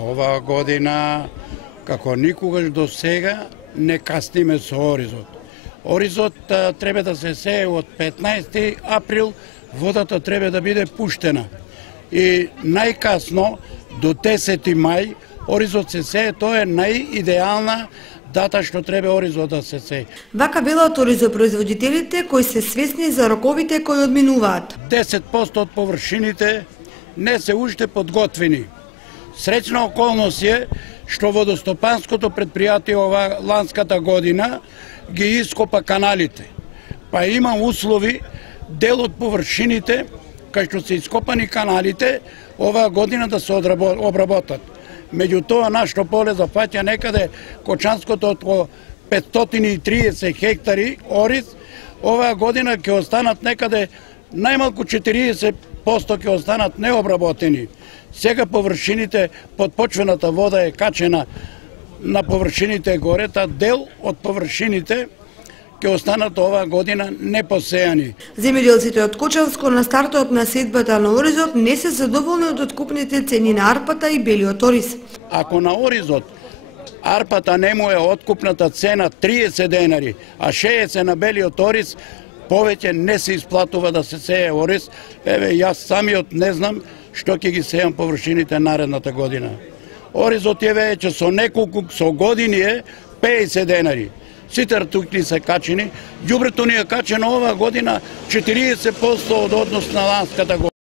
Оваа година, како никогаш до сега, не касниме со оризот. Оризот треба да се сее од 15 април, водата треба да биде пуштена. И најкасно до 10 мај оризот се сее, тоа е најидеална дата што треба оризот да се сее. Вака велат оризопроизводителите кои се свесни за роковите кои одминуваат. 10% од површините не се уште подготвени. Среќна околност е што водостопанското предпријатие ова ланската година ги ископа каналите. Па има услови дел од површините кај што се ископани каналите оваа година да се обработат. Меѓутоа нашето поле зафаќа некаде Кочанското од 530 хектари ориз. Оваа година ќе останат некаде најмалку 40% ќе останат необработени. Сега површините, подпочвената вода е качена на површините горе, та дел од површините ќе останат оваа година непосејани. Земјоделците од Кочанско на стартот на сетбата на оризот не се задоволни од откупните цени на арпата и белиот ориз. Ако на оризот арпата не му е откупната цена 30 денари, а 60 на белиот ориз, повеќе не се исплатува да се сее ориз. Еве, јас самиот не знам што ќе ги сејам површините наредната година. Оризот е веќе со години е 50 денари. Сите артикли се качени, ѓубрето ни е качено оваа година 40% од однос на ланската година.